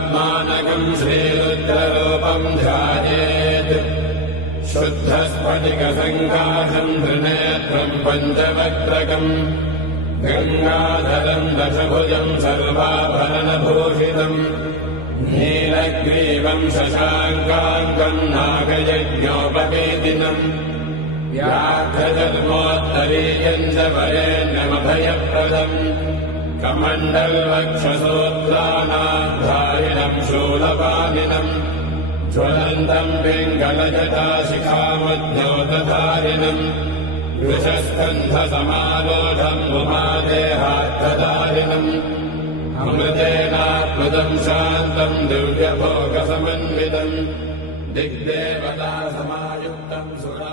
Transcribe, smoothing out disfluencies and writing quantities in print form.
पद्मानकम् श्रीरुद्ररूपम् ध्यायेत् शुद्धस्फटिकसङ्काशम् त्रिनेत्रम् पञ्चवक्त्रकम् गङ्गाधरम् दशभुजम् सर्वाभरणभूषितम् नीलग्रीवम् शशाङ्काङ्कम् नागयज्ञोपवेदिनम् व्याघ्रजन्मोत्तरीयम् च वरेण्यमभयप्रदम् कमण्डलवक्षसोत्थानाधारिणम् शूलपाणिनम् ज्वलन्तम् पिङ्गलजटाशिखामद्योतधारिणम् वृषस्कन्धसमारोढम् उमादेहार्थधारिणम् अमृतेनात्मदम् शान्तम् दिव्यभोगसमन्वितम् दिग्देवता समायुक्तम् सुरा